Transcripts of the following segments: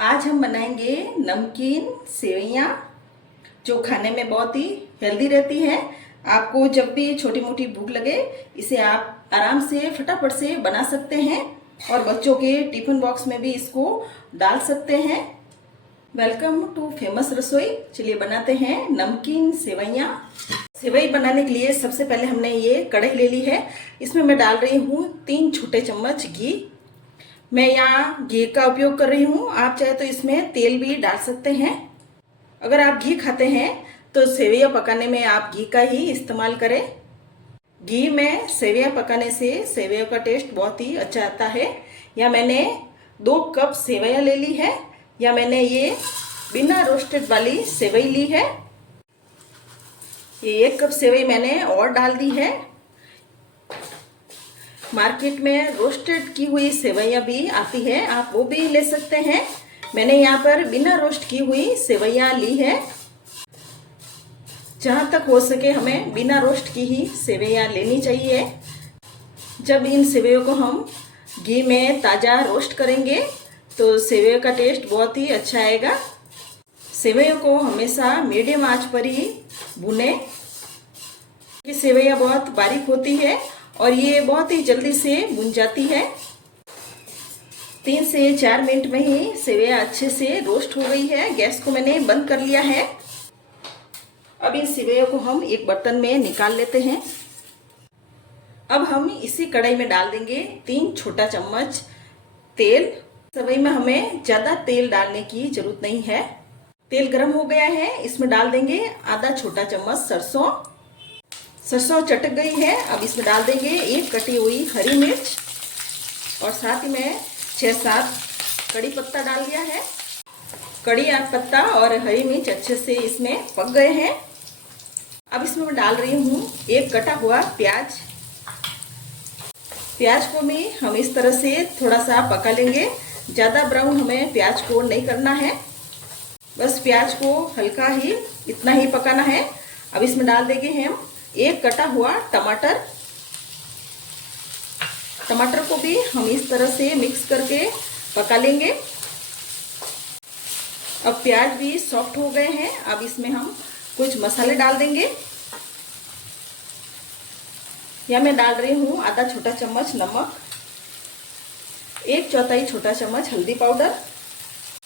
आज हम बनाएंगे नमकीन सेवइयाँ जो खाने में बहुत ही हेल्दी रहती है। आपको जब भी छोटी मोटी भूख लगे इसे आप आराम से फटाफट से बना सकते हैं और बच्चों के टिफिन बॉक्स में भी इसको डाल सकते हैं। वेलकम टू फेमस रसोई। चलिए बनाते हैं नमकीन सेवइयाँ। सेवई बनाने के लिए सबसे पहले हमने ये कढ़ाई ले ली है। इसमें मैं डाल रही हूँ 3 छोटे चम्मच घी। मैं यहाँ घी का उपयोग कर रही हूँ, आप चाहे तो इसमें तेल भी डाल सकते हैं। अगर आप घी खाते हैं तो सेवइयाँ पकाने में आप घी का ही इस्तेमाल करें। घी में सेवइयाँ पकाने से सेवइयों का टेस्ट बहुत ही अच्छा आता है। या मैंने 2 कप सेवइयाँ ले ली है, या मैंने ये बिना रोस्टेड वाली सेवई ली है। ये 1 कप सेवई मैंने और डाल दी है। मार्केट में रोस्टेड की हुई सेवइयाँ भी आती है, आप वो भी ले सकते हैं। मैंने यहाँ पर बिना रोस्ट की हुई सेवइयाँ ली है। जहाँ तक हो सके हमें बिना रोस्ट की ही सेवइयाँ लेनी चाहिए। जब इन सेवइयों को हम घी में ताज़ा रोस्ट करेंगे तो सेवइयों का टेस्ट बहुत ही अच्छा आएगा। सेवइयों को हमेशा मीडियम आंच पर ही भुनें। ये सेवइयाँ बहुत बारीक होती है और ये बहुत ही जल्दी से भुन जाती है। 3 से 4 मिनट में ही सेवइयाँ अच्छे से रोस्ट हो गई है। गैस को मैंने बंद कर लिया है। अब इन सेवइयों को हम एक बर्तन में निकाल लेते हैं। अब हम इसी कढ़ाई में डाल देंगे 3 छोटा चम्मच तेल। सेवई में हमें ज़्यादा तेल डालने की जरूरत नहीं है। तेल गर्म हो गया है, इसमें डाल देंगे आधा छोटा चम्मच सरसों। सरसों चटक गई है। अब इसमें डाल देंगे 1 कटी हुई हरी मिर्च और साथ ही में 6-7 कड़ी पत्ता डाल दिया है। कड़ी पत्ता और हरी मिर्च अच्छे से इसमें पक गए हैं। अब इसमें मैं डाल रही हूँ 1 कटा हुआ प्याज। प्याज को भी हम इस तरह से थोड़ा सा पका लेंगे। ज़्यादा ब्राउन हमें प्याज को नहीं करना है, बस प्याज को हल्का ही इतना ही पकाना है। अब इसमें डाल देंगे हम 1 कटा हुआ टमाटर। टमाटर को भी हम इस तरह से मिक्स करके पका लेंगे। अब प्याज भी सॉफ्ट हो गए हैं। अब इसमें हम कुछ मसाले डाल देंगे। या मैं डाल रही हूँ आधा छोटा चम्मच नमक, 1/4 छोटा चम्मच हल्दी पाउडर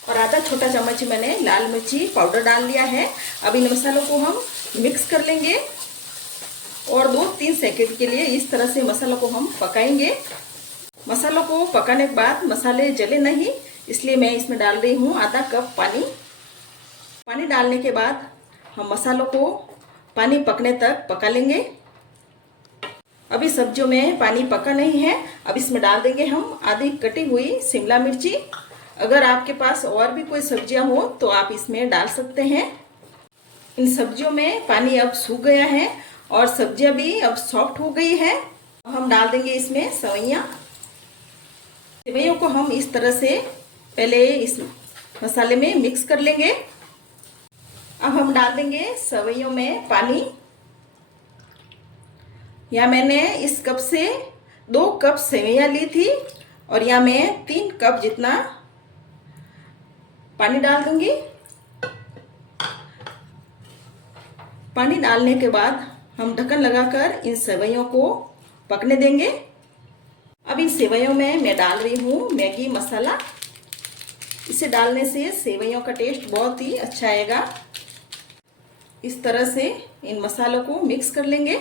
और आधा छोटा चम्मच मैंने लाल मिर्ची पाउडर डाल लिया है। अब इन मसालों को हम मिक्स कर लेंगे और 2-3 सेकंड के लिए इस तरह से मसालों को हम पकाएंगे। मसालों को पकाने के बाद मसाले जले नहीं, इसलिए मैं इसमें डाल रही हूँ आधा कप पानी। पानी डालने के बाद हम मसालों को पानी पकने तक पका लेंगे। अभी सब्जियों में पानी पका नहीं है। अब इसमें डाल देंगे हम आधी कटी हुई शिमला मिर्ची। अगर आपके पास और भी कोई सब्जियां हो तो आप इसमें डाल सकते हैं। इन सब्जियों में पानी अब सूख गया है और सब्जियां भी अब सॉफ्ट हो गई है। हम डाल देंगे इसमें सेवइयाँ। सेवइयों को हम इस तरह से पहले इस मसाले में मिक्स कर लेंगे। अब हम डाल देंगे सेवइयों में पानी। यहाँ मैंने इस कप से 2 कप सेवइयाँ ली थी और यहाँ मैं 3 कप जितना पानी डाल दूंगी। पानी डालने के बाद हम ढक्कन लगाकर इन सेवइयों को पकने देंगे। अब इन सेवइयों में मैं डाल रही हूँ मैगी मसाला। इसे डालने से सेवइयों का टेस्ट बहुत ही अच्छा आएगा। इस तरह से इन मसालों को मिक्स कर लेंगे।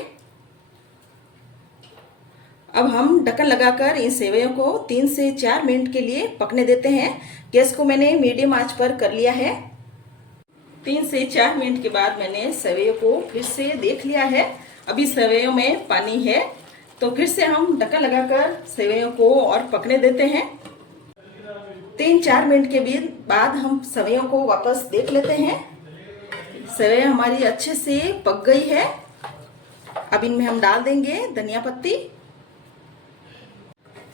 अब हम ढक्कन लगाकर इन सेवइयों को 3 से 4 मिनट के लिए पकने देते हैं। गैस को मैंने मीडियम आंच पर कर लिया है। 3 से 4 मिनट के बाद मैंने सेवइयों को फिर से देख लिया है। अभी सेवइयों में पानी है तो फिर से हम ढक्कन लगाकर सेवइयों को और पकने देते हैं। 3-4 मिनट के बाद हम सेवइयों को वापस देख लेते हैं। सेवइयाँ हमारी अच्छे से पक गई है। अब इनमें हम डाल देंगे धनिया पत्ती।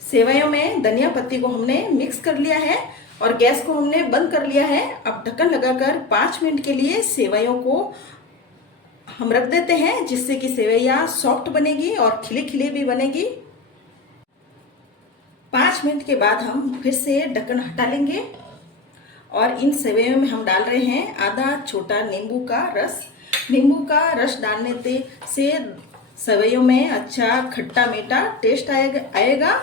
सेवइयों में धनिया पत्ती को हमने मिक्स कर लिया है और गैस को हमने बंद कर लिया है। अब ढक्कन लगाकर 5 मिनट के लिए सेवइयों को हम रख देते हैं, जिससे कि सेवइयाँ सॉफ्ट बनेगी और खिली खिली भी बनेगी। 5 मिनट के बाद हम फिर से ढक्कन हटा लेंगे और इन सेवइयों में हम डाल रहे हैं आधा छोटा नींबू का रस। नींबू का रस डालने से सेवइयों में अच्छा खट्टा मीठा टेस्ट आएगा।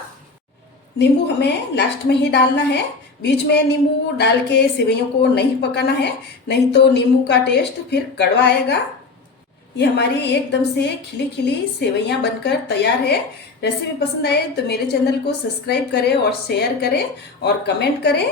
नींबू हमें लास्ट में ही डालना है, बीच में नींबू डाल के सेवइयों को नहीं पकाना है, नहीं तो नींबू का टेस्ट फिर कड़वा आएगा। ये हमारी एकदम से खिली खिली सेवइयाँ बनकर तैयार है। रेसिपी पसंद आए तो मेरे चैनल को सब्सक्राइब करें और शेयर करें और कमेंट करें।